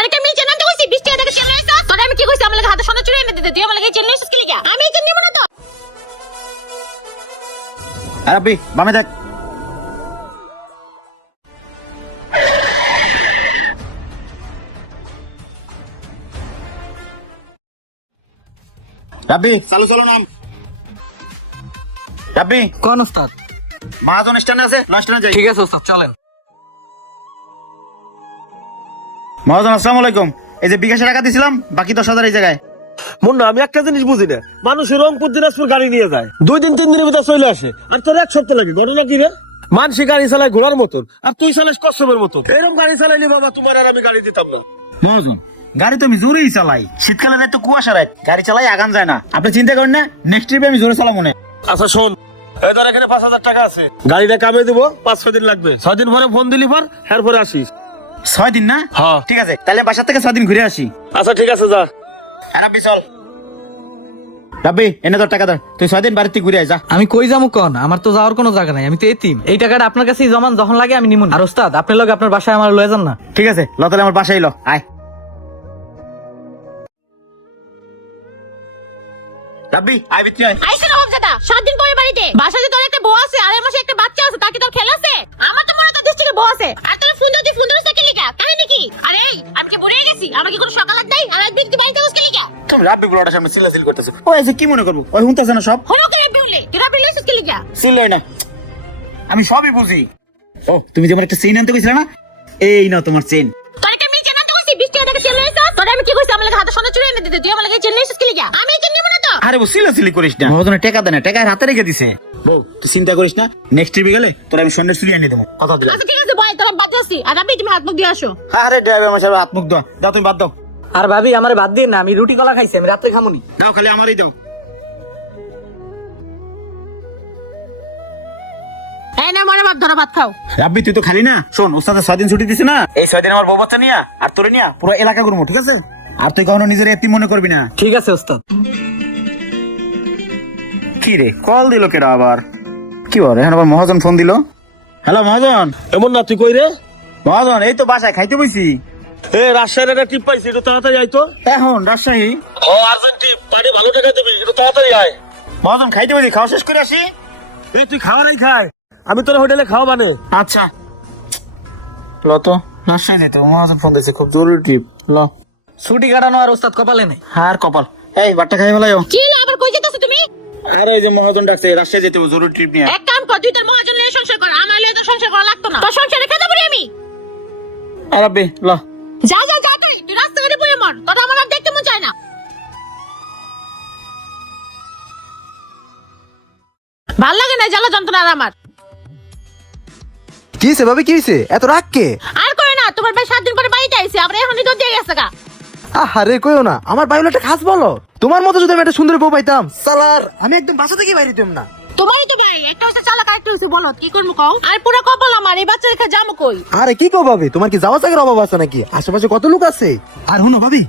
তোরে কি আমি জানাতে কইছি 20 টাকা থেকে চেন লইছস? তোরে আমি কি কইছি আমার লাগি হাতে সোনা চুরি এনে দিতে, তুই আমার লাগি চেন লইছস কি লাগা? আমি চেন নিব না তো। রাব্বি বামে দেখ। রাব্বি চালু চলো নাম। রাব্বি কোন ওস্তাদ? মহাজন স্ট্যান্ডে আছে, না স্ট্যান্ডে যাই। ঠিক আছে ওস্তাদ, চলেন। মহাজন আসসালামু আলাইকুম। এই যে বিকাশে টাকা দিছিলাম, বাকি 10,000 এই জায়গায়। মুন্না, আমি একটা জিনিস বুঝি না, মানুষ রংপুর দিনাজপুর গাড়ি নিয়ে যায় 2 দিন 3 দিনের ভিতরে চলে আসে, আর তোর 1 সপ্তাহ লাগে। ঘটনা কি রে? মানসি গাড়ি চালায় ঘোড়ার মতন, আর তুই চালাস কচ্ছপের মতন। এরকম গাড়ি চালাইলে বাবা তোমার আর আমি গাড়ি দিতাম না। মহাজন গাড়ি তো আমি জোরেই চালাই, শীতকালে রাত তো কুয়াশা রাত, গাড়ি চালাই আগান যায় না। আপনি চিন্তা করেন না, নেক্সট ট্রিপে আমি জোরে চালাম মনে। আচ্ছা শোন, এই ধর এখানে 5,000 টাকা আছে, গাড়িটা কামে দিব, 5-6 দিন লাগবে। 6 দিন পরে ফোন দিলি পর, এরপরে আসিস। 6 দিন না? হ্যাঁ ঠিক আছে, তাহলে বাসা থেকে 6 দিন ঘুরে আসি। আচ্ছা ঠিক আছে, যা। রাব্বি চল। রাব্বি এনে তোর টাকা ধর, তুই 6 দিন বাড়িতে ঘুরে আয় যা। আমি কই যাবো কোন? আমার তো যাওয়ার কোনো জায়গা নাই, আমি তো এতিম। এই টাকাটা আপনার কাছেই জমান, যখন লাগে আমি নিমুন। আর ওস্তাদ আপনার লগে আপনার বাসায় আমার লয়ে যান না। ঠিক আছে ল, তাহলে আমার বাসায় ল, আয়। রাব্বি আয় ভিতরে আয়। আইছে না বাপজাদা 7 দিন পরে বাড়িতে। বাসায় তোর একটা বউ আছে আর এর মাসে একটা বাচ্চা আছে, তাকে তোর খেলা আছে? আমার তো মনে হয় তোর দৃষ্টিতে বউ আছে। আর তোর ফোন দিতে ফোন ধরিস কি লাগা? কাহিনী কি? আরে এই আমি কি বুড়ে গেছি? আমার কি কোনো সকাল নাই? আর একদিন তুই বাড়িতে বসে কি লাগা? তুমি রাব্বি বড়টার সামনে চিল্লাচিল্লি করতেছো, ও এসে কি মনে করবো? ওই হুনতেছে না সব। হলো করে বিউলে তোরা বিউলে কি লাগা? চিল্লাই না, আমি সবই বুঝি। ও তুমি যেমন একটা চেইন আনতে কইছিলে না, এই না তোমার চেইন। তোরে কি আমি জানাতে কইছি 20 টাকা থেকে চেন লইছস? তোরে আমি কি কইছি আমার লাগি হাতে সোনা চুরি এনে দিতে, তুই আমার লাগি চেন লইছস কি লাগা? আমি চেন নিব না তো। আরে বউ চিল্লাচিল্লি করিস না, মহাজনের টাকা দেয় না, টাকা হাতে রেখে দিছে। বউ তুই চিন্তা করিস না, নেক্সট ট্রিপে গেলে তোর আমি স্বর্ণের চুরি এনে দেবো, কথা দিলাম। আচ্ছা ঠিক আছে বয়, তোরা বাদ দিছি। আর আমি তুমি হাত মুখ দিয়ে আসো। আরে ড্রাইভার আমার সাথে হাত মুখ দাও, দাও তুমি বাদ দাও। আর ভাবি আমার বাদ দিয়ে না, আমি রুটি কলা খাইছি, আমি রাত্রে খামুনি। দাও খালি আমারই দাও। এই না মনে ভাত ধরা ভাত খাও। রাব্বি তুই তো খালি না, শোন ওস্তাদের 6 দিন ছুটি দিছে না, এই 6 দিন আমার বউ বাচ্চা নিয়া আর তোরে নিয়া পুরো এলাকা ঘুরবো, ঠিক আছে? আর তুই কখনো নিজের এতিম মনে করবি না। ঠিক আছে ওস্তাদ। কি রে কল দিল কেরা আবার? কি বল, এখন আবার মহাজন ফোন দিল। হ্যালো মহাজন। এমন না, তুই কই রে? মহাজন এই তো বাসায় খাইতে বইছি। এ রাজশাহীর একটা টিপ পাইছি, একটু তাড়াতাড়ি আয় তো। এখন রাজশাহী? ও আর্জেন্ট টিপ, পানি ভালো টাকা দিবি, একটু তাড়াতাড়ি আয়। মহাজন খাইতে বইছি, খাওয়া শেষ করে আসি। এই তুই খাওয়ারাই খায়, আমি তোর হোটেলে খাওয়া মানে। আচ্ছা ল তো, রাজশাহী যেতে মহাজন ফোন দিয়েছে, খুব জরুরি ট্রিপ। ল ছুটি কাটানো আর ওস্তাদ কপালে নেই। আর কপাল। এই বাট্টা খাই ফেলাইও। কি হলো আবার কই যেতেছ তুমি? আরে ওই যে মহাজন ডাকছে, রাজশাহী যেতে হবে জরুরি ট্রিপ নিয়ে। এক কাম কর, তুই তোর মহাজন নিয়ে সংসার কর, আমার লিয়ে তো সংসার করা লাগতো না। তোর সংসারে খেতে পারি আমি। আর রাব্বি ল। যা যা যা, তুই রাস্তাঘাটে বইয়ে মর, তোরা আমার আর দেখতে মন চায় না। ভাল লাগে না জ্বালা যন্ত্রণা আর আমার। কি হইছে ভাবি, কি হইছে? এত রাগ কে? আর করে না, তোমার ভাই 7 দিন পরে বাড়িতে আইছে, আবার এখনই তো দিয়ে গেছে গা। আরে কইও না, আমার ভাই হলো একটা খাস বলো। তোমার মতো যদি আমি একটা সুন্দর বউ পাইতাম, সালার আমি একদম বাসা থেকে বাইরে দিতাম না। তোমারই তো ভাই, একটা হচ্ছে চালাক আর একটা হচ্ছে বলদ, কি করবো কও? আর পুরো কপাল আমার, এই বাচ্চা রেখে যাবো কই? আরে কি কো ভাবি, তোমার কি যাওয়া জায়গার অভাব আছে নাকি? আশেপাশে কত লোক আছে। আর হুনো ভাবি,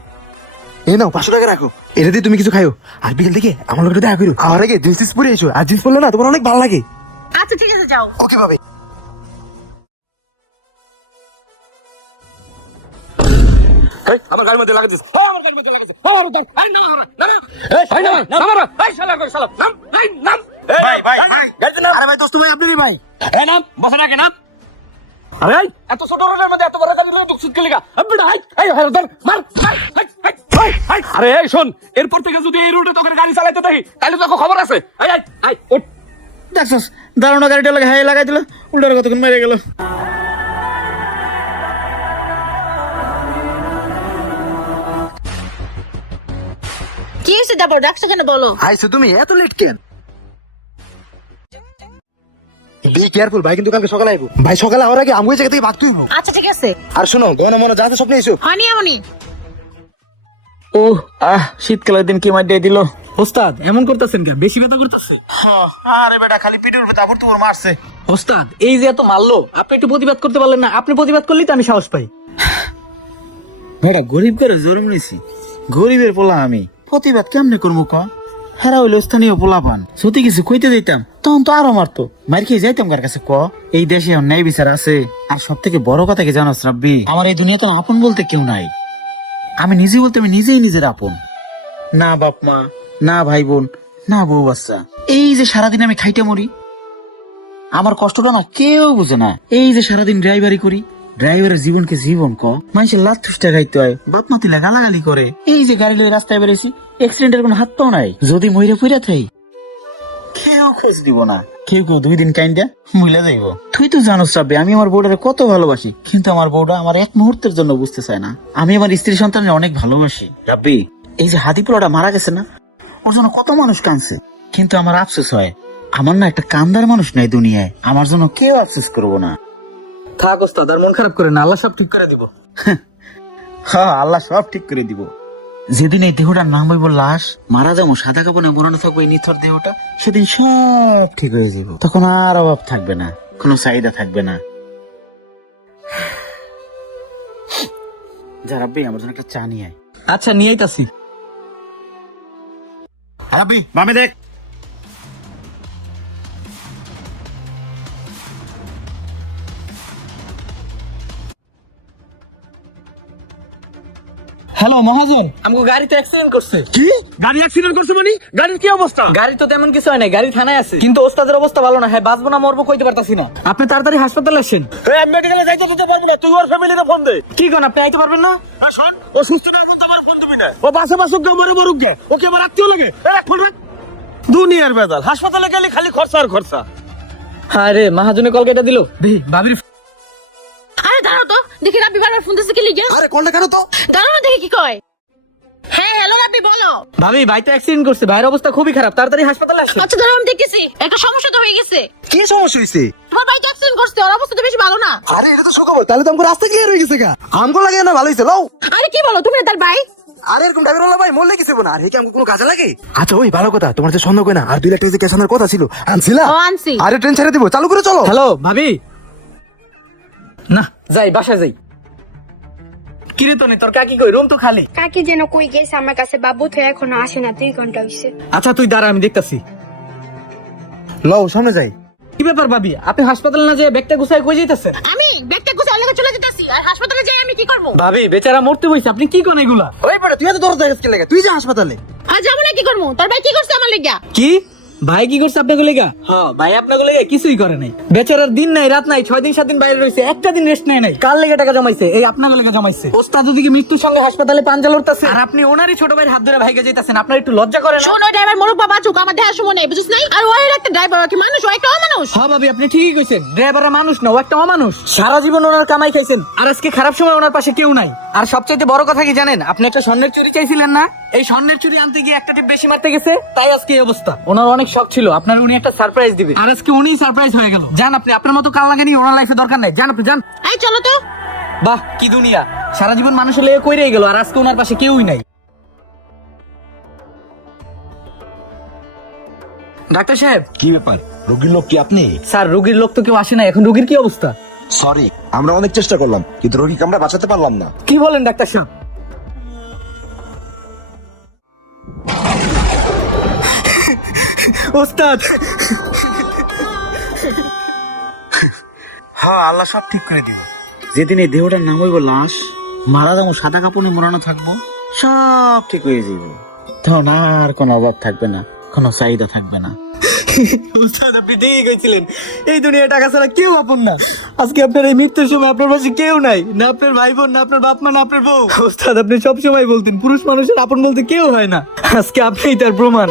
এ নাও 500 টাকা রাখো, এটা দিয়ে তুমি কিছু খাইও। আর বিকেল থেকে আমার লোকের দেখা করো, আমার আগে জিন্স পরে এসো। আর জিন্স পরলে না তোমার অনেক ভালো লাগে। আচ্ছা ঠিক আছে, যাও। ওকে ভাবি। এই আমার গাড়ির মধ্যে লাগাইছিস, আমার গাড়ির মধ্যে লাগাইছিস, আমার উদ্ধার। এই নাম আমার, নাম। এই নাম, এই শালা করে শালা, নাম, এই নাম। ভাই ভাই ভাই গাড়িতে নাম। আরে ভাই দোস্ত ভাই, আপনি ভাই। এই নাম, বসে রাখে নাম। আরে এই, এত ছোট রোডের মধ্যে এত বড় গাড়ি লয়ে ঢুকছিস কি লাগা? আব্বা এই ধর মার। আরে এই শোন, এরপর থেকে যদি এই রুটে তোকে গাড়ি চালাতে দেখি, তাহলে তোকে খবর আছে। এই এই এই উঠ। দেখছস দারুণ গাড়িটা লাগে হাই লাগাই দিল, উল্টার কতক্ষণ মেরে গেল। কি হয়েছে তারপর, ডাকছো কেন বলো? আইছো তুমি, এত লেট কেন? বি কেয়ারফুল ভাই, কিন্তু কালকে সকালে আইবো। ভাই সকালে হওয়ার আগে আমগো জায়গা থেকে ভাগতে হইব। আচ্ছা ঠিক আছে। আর শোনো, গহনা মনে যা আছে স্বপ্নে এসো। হয়নি এমনই। ও শীতকালের দিন কি মার দিয়ে দিল। ওস্তাদ এমন করতেছেন কেন? বেশি ব্যথা করতেছে? আরে বেটা খালি পিঠের উপর তাবড় তুবড় মারছে। ওস্তাদ এই যে এত মারলো, আপনি একটু প্রতিবাদ করতে পারলেন না? আপনি প্রতিবাদ করলেই তো আমি সাহস পাই। বেটা গরিব করে জরুম নিছি, গরিবের পোলা আমি, প্রতিবাদ কেমনে করবো ক? হেরা হইলো স্থানীয় পোলা পান, যদি কিছু কইতে দিতাম তখন তো আরো মারতো, মার খেয়ে যাইতাম কার কাছে ক? এই দেশে ন্যায় বিচার আছে? আর সব থেকে বড় কথা কি জানোস রাব্বি, আমার এই দুনিয়াতে আপন বলতে কেউ নাই। আমি নিজে বলতে আমি নিজেই নিজের আপন। না বাপ মা, না ভাই বোন, না বউ বাচ্চা, এই যে সারাদিন আমি খাইতে মরি, আমার কষ্টটা না কেউ বুঝে না। এই যে সারাদিন ড্রাইভারি করি, ড্রাইভারের জীবনকে জীবন ক মানুষের লাখ ঠুসটা খাইতে হয়, বাপ মা তুলে গালাগালি করে। এই যে গাড়ি লয়ে রাস্তায় বেরিয়েছি, অ্যাক্সিডেন্টের কোনো হাত পাও নাই। যদি মইরা পুইরা থাই কেউ খোঁজ দিব না, কেউ 2 দিন কাইন্দা মইলা যাইব। তুই তো জানোস রাব্বি, আমি আমার বউটারে কত ভালোবাসি, কিন্তু আমার বউটা আমার এক মুহূর্তের জন্য বুঝতে চায় না। আমি আমার স্ত্রী সন্তানের অনেক ভালোবাসি রাব্বি। এই যে হাতি পোলাটা মারা গেছে না, ওর জন্য কত মানুষ কাঁদছে, কিন্তু আমার আফসোস হয় আমার না একটা কান্দার মানুষ নাই দুনিয়ায়। আমার জন্য কেউ আফসোস করবো না। থাক ওস্তাদ, আর মন খারাপ করে না, আল্লাহ সব ঠিক করে দিব। হ্যাঁ, আল্লাহ সব ঠিক করে দিব। যেদিন এই দেহটার নাম হইব লাশ, মারা যাবো, সাদা কাপড়ে মোড়ানো থাকবো এই নিথর দেহটা, সেদিন সব ঠিক হয়ে যাবে। তখন আর অভাব থাকবে না, কোনো চাহিদা থাকবে না। যা রাব্বি, আমার জন্য একটা চা নিয়ে আয়। আচ্ছা, নিয়ে আইতাছি। রাব্বি, বামে দেখ। হ্যালো মহাজন, আমাকে গাড়িতে অ্যাক্সিডেন্ট করছে। কি গাড়ি অ্যাক্সিডেন্ট করছে মানে? গাড়ির কি অবস্থা? গাড়ি তো তেমন কিছু হয় নাই, গাড়ি থানায় আছে, কিন্তু ওস্তাদের অবস্থা ভালো না। হ্যাঁ, বাঁচবো না মরবো কইতে পারতাছি না। আপনি তাড়াতাড়ি হাসপাতালে আসেন। আমি মেডিকেলে যাইতে দিতে পারবো না, তুই ওর ফ্যামিলিতে ফোন দে। কি কোন, আপনি আইতে পারবেন না? আর শোন, ও সুস্থ না এখন তো আমার ফোন দিবি না। ও বাসে বাসুক গে, মরে মরুক গে, ওকে আমার আত্মীয় লাগে। ফোন রাখ। দুনিয়ার বেদাল, হাসপাতালে গেলে খালি খরচা আর খরচা। আরে মহাজনে কল কেটে দিল। ভাবির আরে দাঁড়াও তো, দেখি রাব্বি বারবার ফোন দিচ্ছে কি লিগে। আরে কোনটা কেন তো? দাঁড়াও না, দেখি কি কয়। হ্যাঁ হ্যালো রাব্বি, বলো। ভাবি, ভাই তো অ্যাক্সিডেন্ট করছে, ভাইয়ের অবস্থা খুবই খারাপ, তাড়াতাড়ি হাসপাতালে আসেন। আচ্ছা দাঁড়াও, আমি দেখতেছি। একটা সমস্যা তো হয়ে গেছে। কি সমস্যা হইছে? তোমার ভাই অ্যাক্সিডেন্ট করছে, ওর অবস্থা তো বেশি ভালো না। আরে এটা তো সুখবর, তাহলে তো আমগো রাস্তা ক্লিয়ার হয়ে গেছে গা। আমগো লাগে না, ভালো হইছে লও। আরে কি বলো তুমি, না তার ভাই? আরে এরকম ড্রাইভার ওলা ভাই মরলে কিছু না, আর কি আমগো কোনো কাজে লাগে? আচ্ছা ওই ভালো কথা, তোমার যে সন্দেহ কই না, আর 2 লাখ টাকা যে ক্যাশ আনার কথা ছিল, আনছিলা? ও, আনছি। আরে ট্রেন ছেড়ে দিব, চালু করে চলো। হ্যালো ভাবি, না যাই, বাসায় যাই। কিরে তনি, তোর কাকি কই? রুম তো খালি। কাকি যেন কই গেছে আমার কাছে, বাবু তো এখনো আসে না, 2 ঘন্টা হইছে। আচ্ছা তুই দাঁড়া, আমি দেখতাছি। লও সামনে যাই। কি ব্যাপার ভাবি, আপনি হাসপাতালে না যেয়ে ব্যাগটা গুছাই কই যাইতাছেন? আমি ব্যাগটা গুছিয়ে আলাদা চলে যেতেছি, আর হাসপাতালে যাই আমি কি করব? ভাবি বেচারা মরতে বইছে, আপনি কি কোন এগুলা? ওই পড়ে তুই এত দরদ দেখাস কি লাগে? তুই যা হাসপাতালে। আর যাবো না, কি করবো? তোর ভাই কি করছে আমার লেগা? কি ভাই কি করছে আপনাকে লেগা? হ্যাঁ ভাই আপনাকে লেগা কিছুই করে নাই। বেচারার দিন নাই রাত নাই, 6 দিন 7 দিন বাইরে রয়েছে, একটা দিন রেস্ট নেয় নাই। কার লেগে টাকা জমাইছে? এই আপনাকে লেগে জমাইছে। ওস্তাদ ওদিকে মৃত্যুর সঙ্গে হাসপাতালে পাঞ্জা লড়তাছে, আর আপনি ওনারই ছোট ভাইয়ের হাত ধরে ভাইকে যাইতাছেন। আপনার একটু লজ্জা করে না? শোন, ওই ড্রাইভার মোরক বাবা চুক, আমার দেখার সময় নেই, বুঝিস নাই? আর ওই একটা ড্রাইভার কি মানুষ? ও একটা অমানুষ। হ্যাঁ ভাবি, আপনি ঠিকই কইছেন, ড্রাইভাররা মানুষ না, ও একটা অমানুষ। সারা জীবন ওনার কামাই খাইছেন, আর আজকে খারাপ সময় ওনার পাশে কেউ নাই। আর সবচাইতে বড় কথা কি জানেন? আপনি একটা স্বর্ণের চুরি চাইছিলেন না, এই স্বর্ণের চুরি আনতে গিয়ে একটা টিপ বেশি মারতে গেছে, তাই আজকে এই অবস্থা। ওনার অনেক শখ ছিল আপনার উনি একটা সারপ্রাইজ দিবে, আর আজকে উনিই সারপ্রাইজ হয়ে গেল। জান আপনি, আপনার মতো কাল লাগানি ওনার লাইফে দরকার নাই। জান আপনি, জান। এই চলো তো। বাহ কি দুনিয়া, সারা জীবন মানুষের লেগে কইরেই গেল, আর আজকে ওনার পাশে কেউই নাই। ডাক্তার সাহেব। কি ব্যাপার, রোগীর লোক কি আপনি? স্যার রোগীর লোক তো কেউ আসে না, এখন রোগীর কি অবস্থা? সরি, আমরা অনেক চেষ্টা করলাম কিন্তু রোগীকে আমরা বাঁচাতে পারলাম না। কি বলেন ডাক্তার সাহেব? ওস্তাদ। হ্যাঁ, আল্লাহ সব ঠিক করে দিব। যেদিন এই দেহটার নাম হইব লাশ, মারা যাবো, সাদা কাপড়ে মোড়ানো থাকবো, সব ঠিক হয়ে যাব। তখন আর কোনো অভাব থাকবে না, কোনো চাহিদা থাকবে না। ওস্তাদ আপনি ঠিকই কইছিলেন, এই দুনিয়ায় টাকা ছাড়া কেউ আপন না। আজকে আপনার এই মৃত্যুর সময় আপনার পাশে কেউ নাই, না আপনার ভাই বোন, না আপনার বাপ মা, না আপনার বউ। ওস্তাদ আপনি সব সময় বলতেন পুরুষ মানুষের আপন বলতে কেউ হয় না, আজকে আপনিই তার প্রমাণ।